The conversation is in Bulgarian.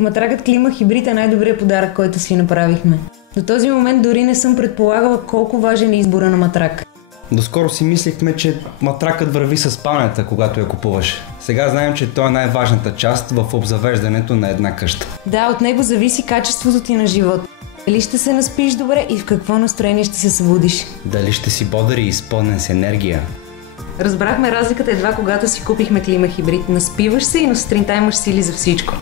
матракът Клима Хибрид е най-добрият подарък, който си направихме. До този момент дори не съм предполагала колко важен е избора на матрак. Доскоро си мислихме, че матракът върви с спалнята, когато я купуваш. Сега знаем, че той е най-важната част в обзавеждането на една къща. Да, от него зависи качеството ти на живот. Дали ще се наспиш добре и в какво настроение ще се събудиш. Дали ще си бодър и изпълнен с енергия. Разбрахме разликата едва когато си купихме Клима Хибрид. Наспиваш се и на сутринта имаш сили за всичко.